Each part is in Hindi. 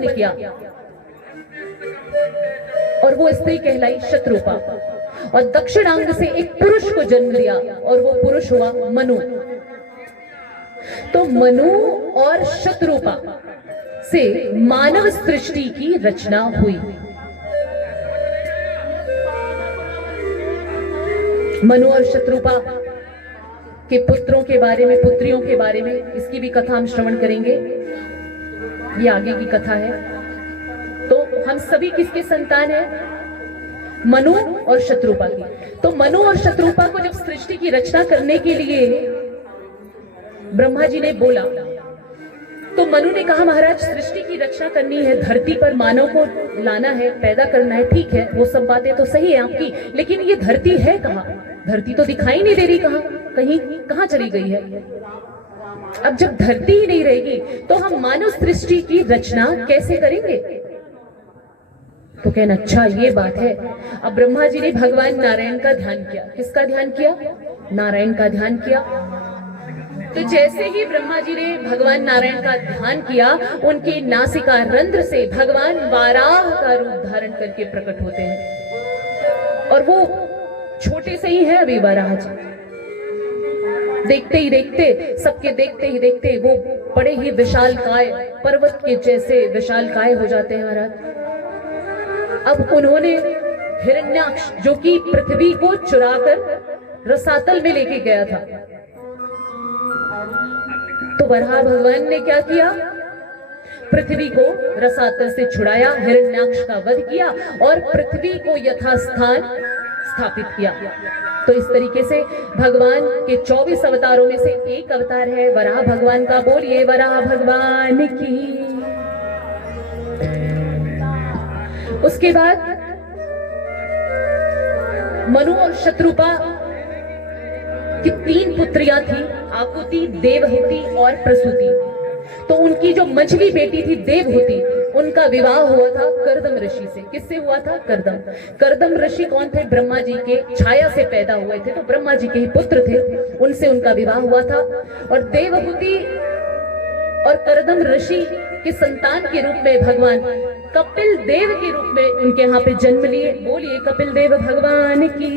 उत्पन्न किया और वो स्त्री कहलाई शत्रुपा, और दक्षिणांग से एक पुरुष को जन्म दिया और वो पुरुष हुआ मनु। तो मनु और शत्रुपा से मानव सृष्टि की रचना हुई। मनु और शत्रुपा के पुत्रों के बारे में, पुत्रियों के बारे में, इसकी भी कथा हम श्रवण करेंगे। ये आगे की कथा है। तो हम सभी किसके संतान हैं? मनु और शत्रुपा की। तो मनु और शत्रुपा को जब सृष्टि की रचना करने के लिए ब्रह्मा जी ने बोला, तो मनु ने कहा महाराज सृष्टि की रचना करनी है, धरती पर मानव को लाना है, पैदा करना है, ठीक है, वो सब बातें तो सही है आपकी, लेकिन ये धरती है कहाँ? धरती तो दिखाई नहीं दे रही, कहाँ चली गई है? अब जब धरती ही नहीं रहेगी तो हम मानव सृष्टि की रचना कैसे करेंगे? तो कहना अच्छा ये बात है। अब ब्रह्मा जी ने भगवान नारायण का ध्यान किया। किसका ध्यान किया? नारायण का ध्यान किया। तो जैसे ही ब्रह्मा जी ने भगवान नारायण का ध्यान किया, उनकी नासिका रंध्र से भगवान वाराह का रूप धारण करके प्रकट होते हैं। और वो छोटे से ही है अभी वाराह जी। देखते ही देखते, सबके देखते ही देखते वो बड़े ही विशालकाय, पर्वत के जैसे विशालकाय हो जाते हैं महाराज। अब उन्होंने हिरण्याक्ष, जो कि पृथ्वी को चुराकर रसातल में लेके गया था, तो वराह भगवान ने क्या किया? पृथ्वी को रसातल से छुड़ाया, हिरण्याक्ष का वध किया और पृथ्वी को यथास्थान स्थापित किया। तो इस तरीके से भगवान के 24 अवतारों में से एक अवतार है वराह भगवान का। बोलिए वराह भगवान की। उसके बाद मनु और शत्रुपा की 3 पुत्रियां थी, आकुति, देवहूति और प्रसूति। तो उनकी जो मझली बेटी थी देवहूति, उनका विवाह हुआ था कर्दम ऋषि से। किससे हुआ था? कर्दम। कर्दम ऋषि कौन थे? ब्रह्मा जी के छाया से पैदा हुए थे, तो ब्रह्मा जी के ही पुत्र थे, उनसे उनका विवाह हुआ था। और देवहूति और कर्दम ऋषि के संतान के रूप में भगवान कपिल देव के रूप में उनके यहाँ पे जन्म लिए। बोलिए कपिल देव भगवान की।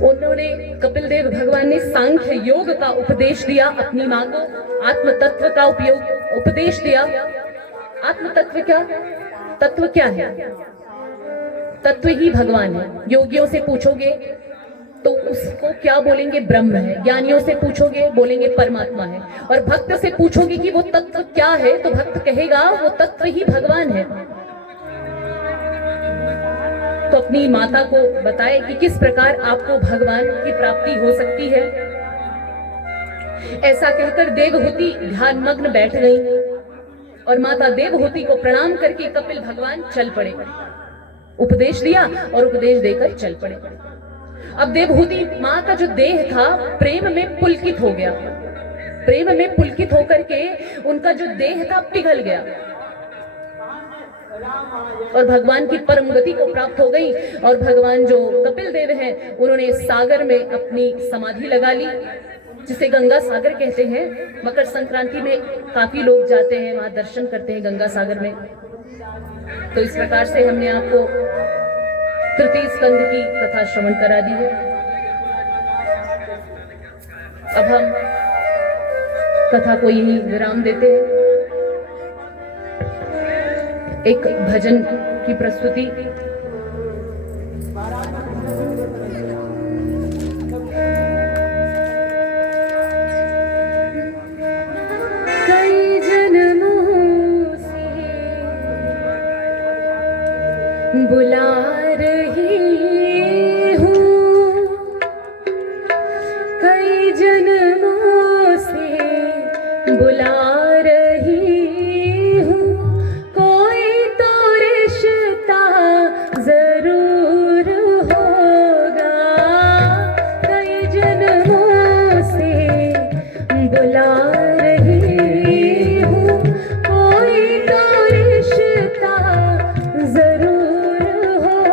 उन्होंने, कपिल देव भगवान ने सांख्य योग का उपदेश दिया अपनी मां को, आत्म तत्व का उपदेश दिया। आत्म तत्व क्या? तत्व क्या है? तत्व ही भगवान है। योगियों से पूछोगे तो उसको क्या बोलेंगे? ब्रह्म है। ज्ञानियों से पूछोगे बोलेंगे परमात्मा है। और भक्त से पूछोगे कि वो तत्व क्या है, तो भक्त कहेगा वो तत्व ही भगवान है। तो अपनी माता को बताए कि किस प्रकार आपको भगवान की प्राप्ति हो सकती है। ऐसा कहकर देवहूति ध्यानमग्न बैठ गई और माता देवहूति को प्रणाम करके कपिल भगवान चल पड़े। उपदेश दिया और उपदेश देकर चल पड़े। अब देवहूति मां का जो देह था प्रेम में पुलकित हो गया। प्रेम में पुलकित होकर के उनका जो देह था पिघल गया और भगवान की परम गति को प्राप्त हो गई। और भगवान जो कपिल देव हैं, उन्होंने सागर में अपनी समाधि लगा ली, जिसे गंगा सागर कहते हैं। मकर संक्रांति में काफी लोग जाते हैं, वहां दर्शन करते हैं गंगा सागर में। तो इस प्रकार से हमने आपको तृतीय स्कंद की कथा श्रवण करा दी है। अब हम कथा को यही विराम देते हैं। एक भजन की प्रस्तुति। कई जन्मों से बुला रही हूँ, कई जन्मों से बुला जरूर हो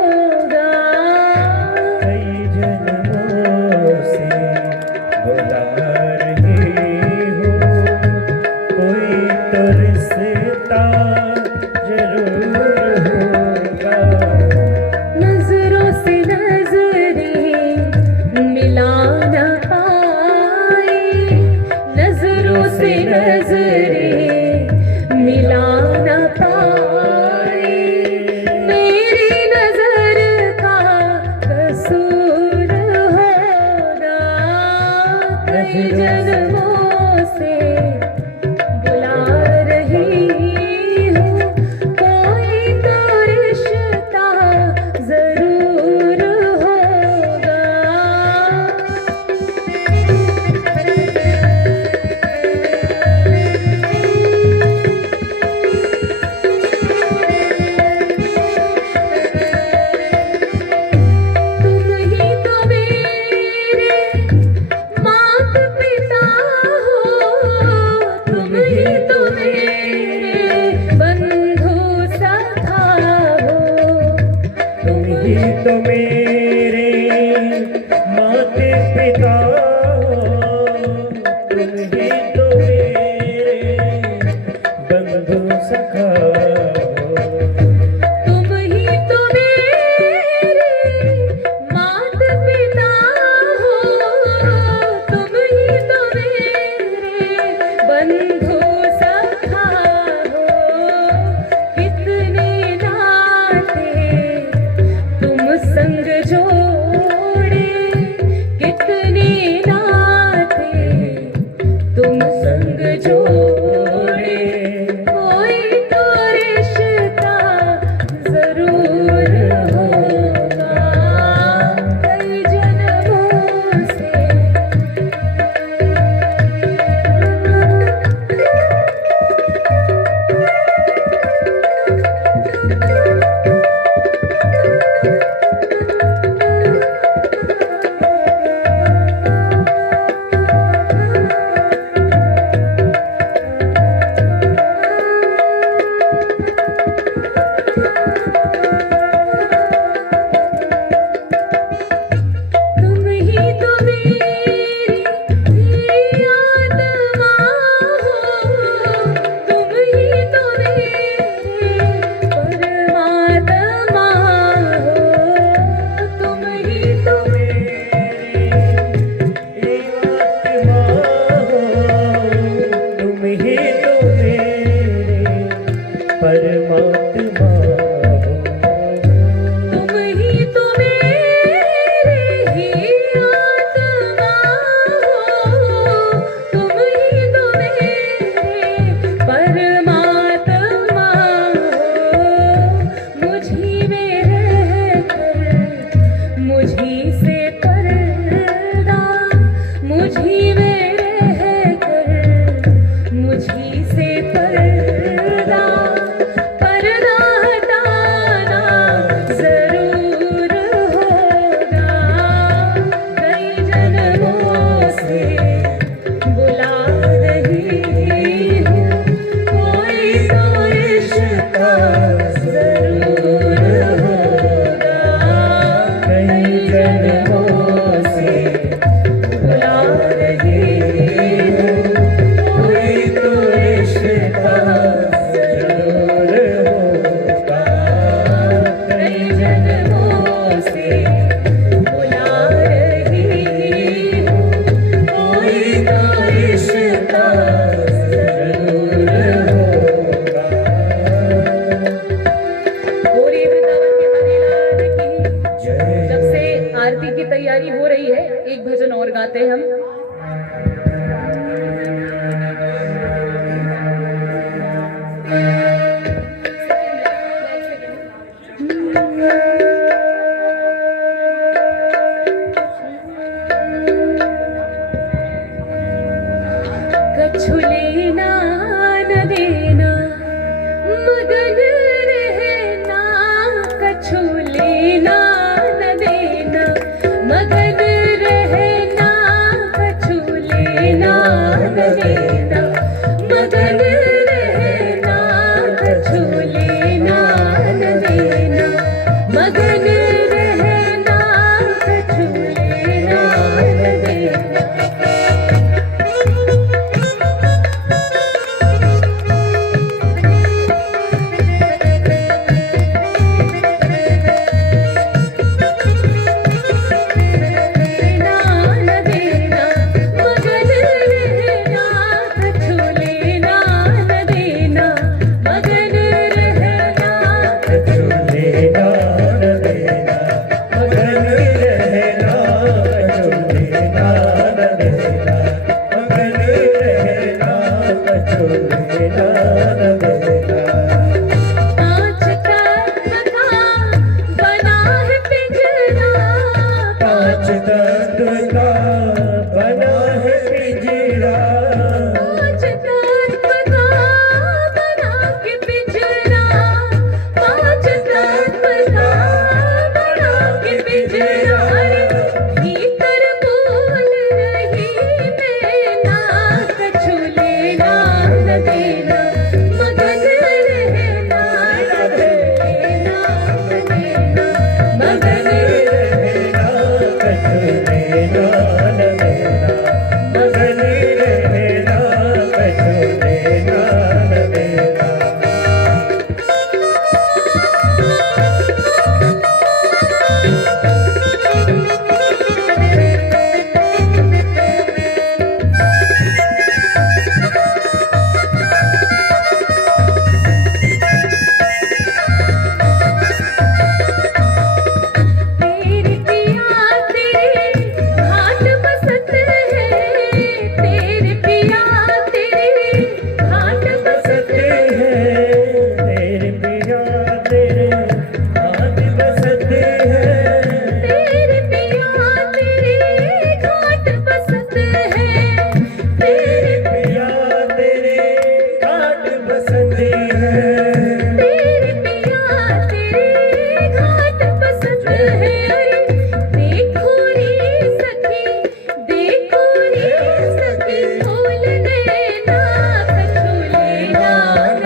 रिश्ता जरूर होगा। नजरों से नजरें मिला न पाए, नजरों से नजरें मिला न पाए, मेरी नजर का कसूर होगा। कई जन्मों से बुला रही हूँ, कोई तो रिश्ता जरूर होगा। तुम ही तो मेरे माता पिता हो, तुम ही तो मेरे बंधु सखा हो, तुम ही तो मेरे माते पिता हो, तुम ही तो मेरे बंधु सखा हो। तुम ही तो मेरे माता पिता हो, तुम ही तो मेरे बंधु सखा हो। कितने नाते तुम संग जोड़े, कितने नाते तुम संग जोड़े, कोई तो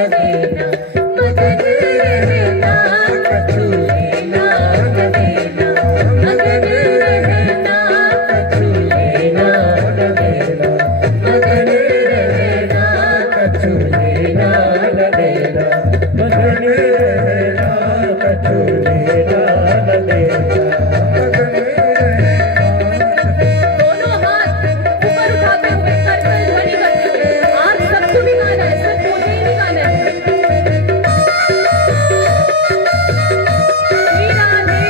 देना, मगन रहना कछु लेना न देना, मगन रहना कछु लेना न देना, मगन रहना कछु लेना न देना, मगन रहना कछु लेना न देना, मगन दोनों हाथ ऊपर उठाते हुए करतल ध्वनि करते हुए आप सबको भी गाना है, सिर्फ मुझे ही नहीं गाना है। श्री राधे।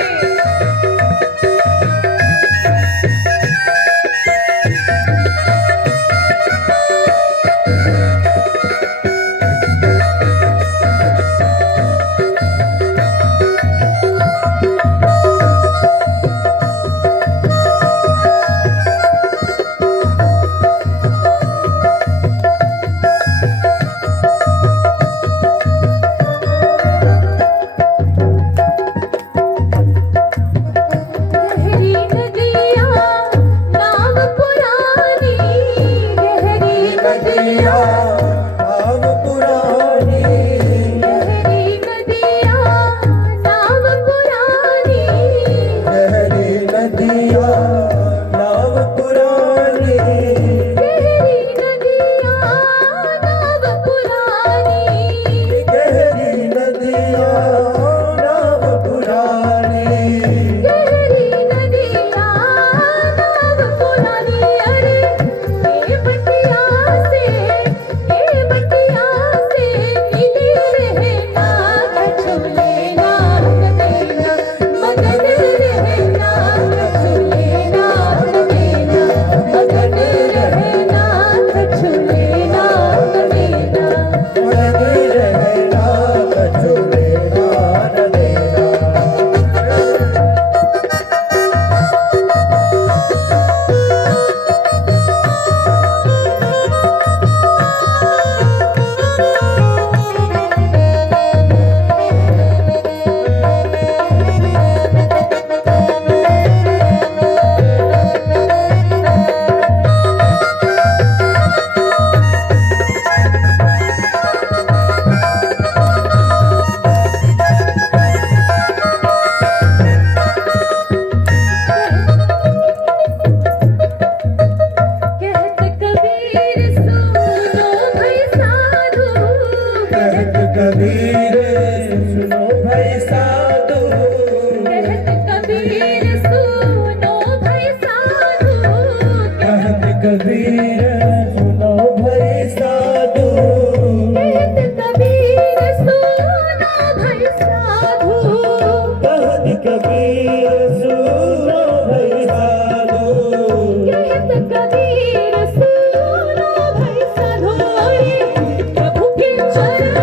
गहरी नदिया नाव पुरानी, गहरी नदिया नाव पुरानी, गहरी नदिया नाव पुरानी, गहरी नदिया नाव पुरानी, गहरी नदिया नाव पुरानी, गहरी नदिया नाव पुरानी, गहरी नदिया नाव पुरानी। अरे ये बटिया से मिले रहना कछु लेना न देना, मगन रहना कछु लेना न देना, मगन रहना कछु लेना न देना। मगन रहना कछु लेना न देना। कहत कबीर सुनो भाई साधु, कहत कबीर सुनो भाई साधु, कहत कबीर सुनो भाई साधु, कहत कबीर सुनो भाई साधु, कहत कबीर सुनो भाई साधु, कहत कबीर सुनो भाई साधु, कहत कबीर सुनो भाई साधु। प्रभु के चरण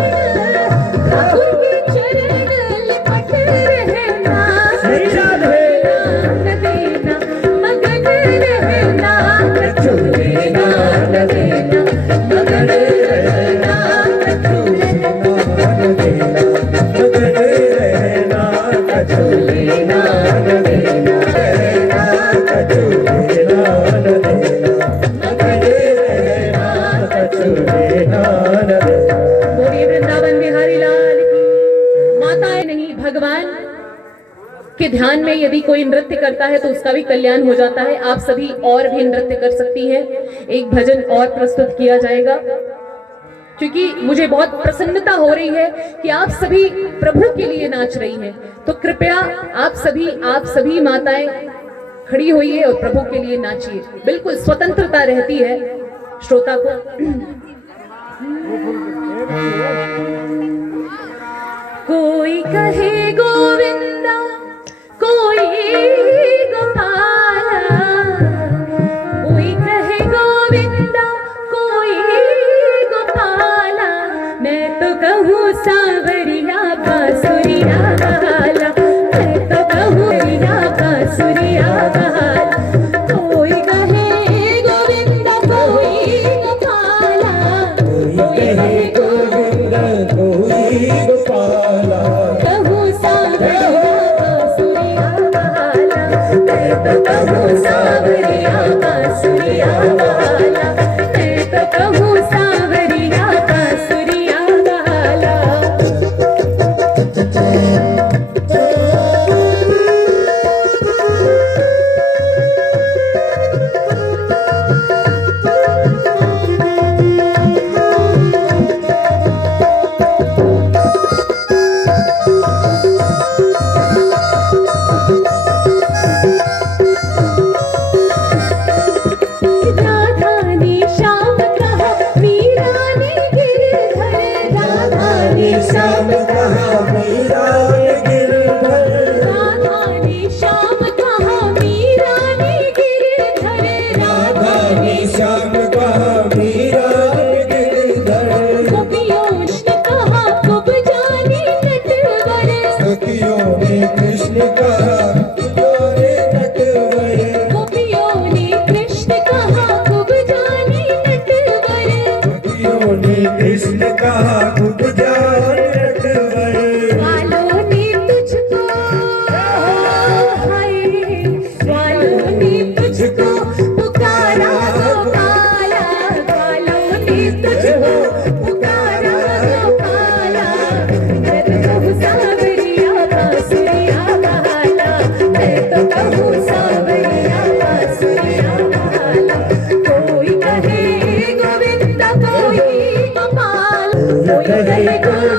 ठाकुर के चरण लिपट रहना, श्री राधे। न देना, मगन रहना कछु लेना न देना, मगन रहना कछु मगन रहना कछु लेना न देना, रहना कछु लेना न देना, मगन रहना कछु लेना न देना। बोलिए वृंदावन बिहारी लाल की। माताएं नहीं, भगवान के ध्यान में यदि कोई नृत्य करता है तो उसका भी कल्याण हो जाता है। आप सभी और भी नृत्य कर सकती हैं। एक भजन और प्रस्तुत किया जाएगा, क्योंकि मुझे बहुत प्रसन्नता हो रही है कि आप सभी प्रभु के लिए नाच रही हैं। तो कृपया आप सभी माताएं खड़ी होइए और प्रभु के लिए नाचिए। बिल्कुल स्वतंत्रता रहती है श्रोता को। कोई कहे गोविंदा, कोई गोपाला, कोई कहे गोविंदा, कोई गोपाला, मैं तो कहूँ सांवरिया बांसुरिया वाला, मैं तो कहूँ रिया बांसुरिया वाला। कोई कहे गोविंदा, कोई गोपाला, कोई कहे गोविंदा कोई गोपाला, कहूँ सांवरिया बांसुरिया वाला, मैं तो कहूँ सांवरिया बांसुरिया वाला, मैं तो कहूँ सांवरिया बांसुरिया वाला।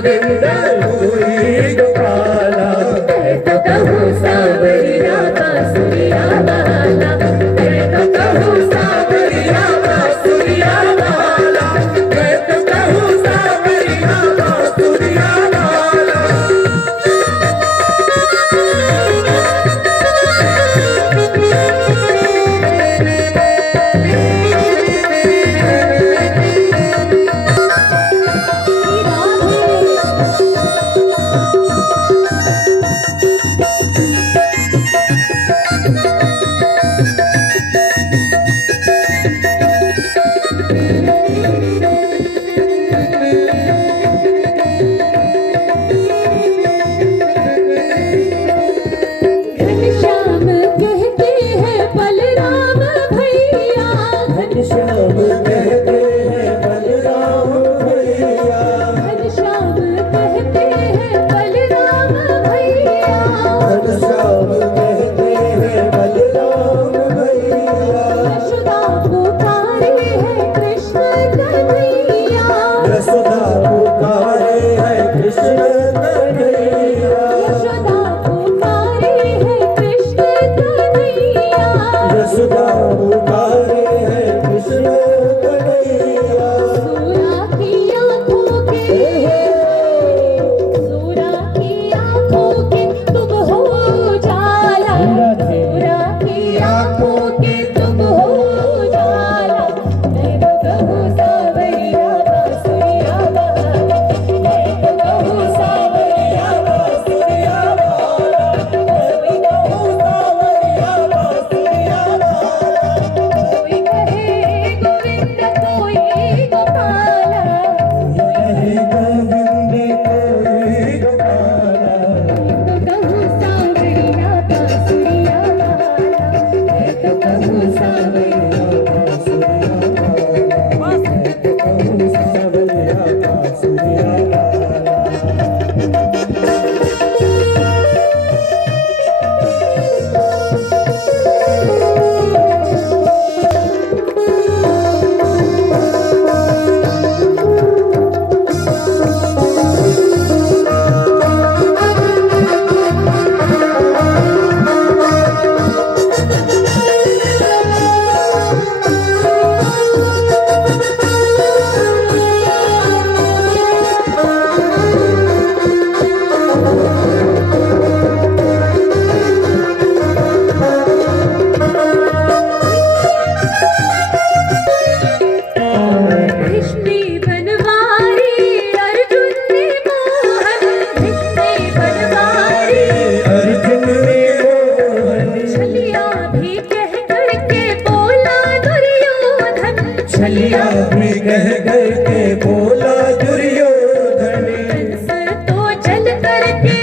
गोविंद कोई गोपाला। मैं तो कहूँ सावरिया बांसुरिया वाला, मैं तो कहूँ सावरिया बांसुरिया वाला, मैं तो कहूँ सावरिया बांसुरिया वाला। घनश्याम कहते हैं बलराम भैया, घनश्याम कहते हैं बलराम भैया। घनश्याम कहते हैं बलराम भैया, घनश्याम कहते हैं बलराम भैया। यशोदा पुकारे है कृष्ण कन्हैया, यशोदा पुकारे है कृष्ण कन्हैया। यशोदा पुकारे है कृष्ण कन्हैया, यशोदा पुकारे है कृष्ण कन्हैया। सूरा की आँखों के, सूरा की आँखों के तुम हो उजाला, सूरा की आँखों के तुम हो उजाला। मैं तो कहूँ सावरिया बांसुरिया वाला, मैं तो कहूँ सावरिया बांसुरिया वाला, कोई कहूँ सावरिया बांसुरिया वाला, कोई कहे गोविंद कोई गोपाला, हे गोविंद कोई गोपाला। तो कहूँ सावरिया बांसुरिया वाला, मैं तो कहूँ सावरिया कृष्ण बनवारी अर्जुन ने मोहन, कृष्ण बनवारी अर्जुन ने मोहन। छलिया भी कह करके बोला दुर्योधन, छलिया भी कह करके बोला दुर्योधन। कंस तो चल करके,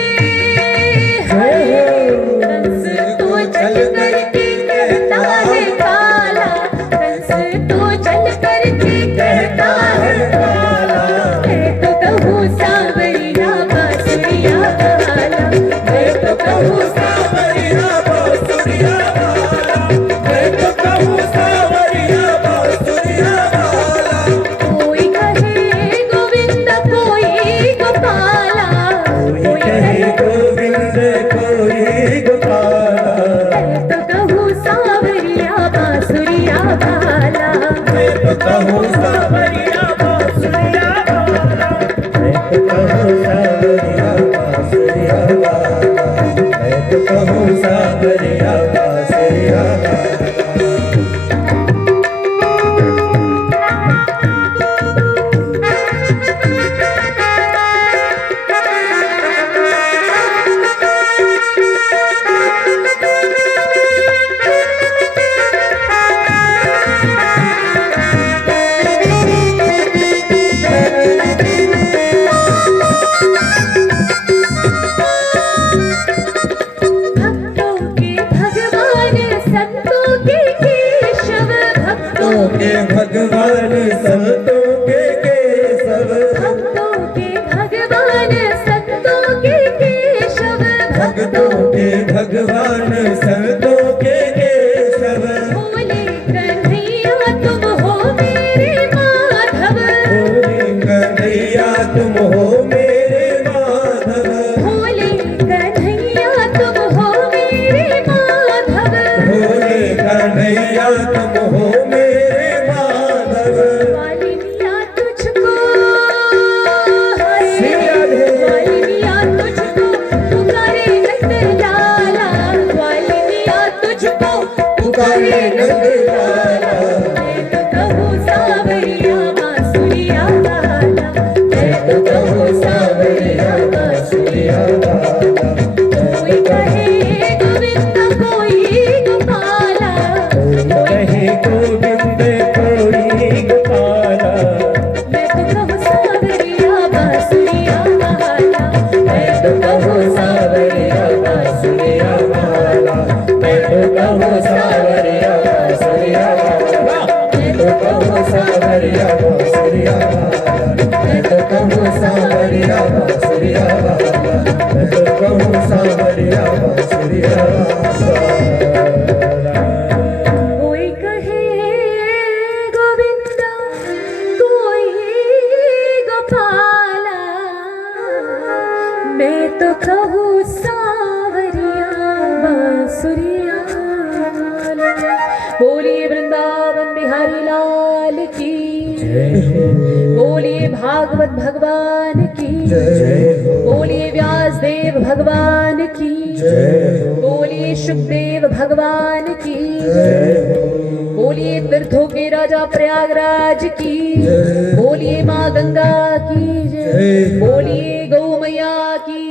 कंस तो चल करके कहता है काला, कंस तो चल करके कहता है काला। मैं तो कहूँ सावरिया बांसुरिया वाला, मैं तो कहूँ सावरिया बांसुरिया वाला। मैं तो कहूँ सावरिया बांसुरिया वाला। कोई कहे गोविंद कोई गोपाला, कोई कहे गोविंद कोई गोपाला। मैं तो कहूँ सावरिया बांसुरिया वाला, मैं तो कहूँ सावरिया बांसुरिया वाला। मैं तो कहूँ सावरिया बांसुरिया वाला। मैं तो कहूँ सावरिया बांसुरिया वाला। सावरिया बांसुरिया वाला। कोई कहे गोविंद कोई गोपाला, कहे गोविंद कोई गोपाला। मैं तो कहूँ सावरिया बांसुरिया वाला, मैं तो कहूँ सावरिया बांसुरिया वाला। मैं तो कहूँ सावरिया बांसुरिया वाला। मैं तो कहूँ सावरिया बांसुरिया वाला। मैं तो कहूँ सावरिया बांसुरिया वाला। मैं तो कहूँ सावरिया बांसुरिया वाला। कोई कहे गोविंद कोई गोपाला, मैं तो कहूँ सावरिया बांसुरिया वाला। बोलिए वृंदावन बिहारी लाल की, बोलिए भागवत भगवान की, बोलिए व्यासदेव भगवान की, बोलिए सुखदेव भगवान की, बोलिए तीर्थों के राजा प्रयागराज की, बोलिए माँ गंगा की जय, बोलिए गौ मैया की,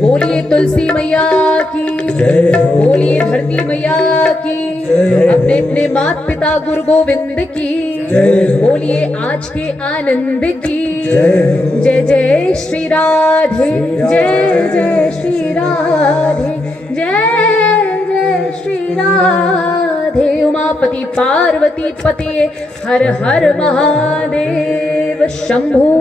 बोलिए तुलसी मैया की, बोलिए धरती मैया की, अपने अपने माता पिता गुरु गोविंद की, बोलिए आज के आनंद की जय जय श्री राधे, जय जय श्री राधे, जय जय श्री राधे। उमापति पार्वती पते हर हर महादेव शंभो।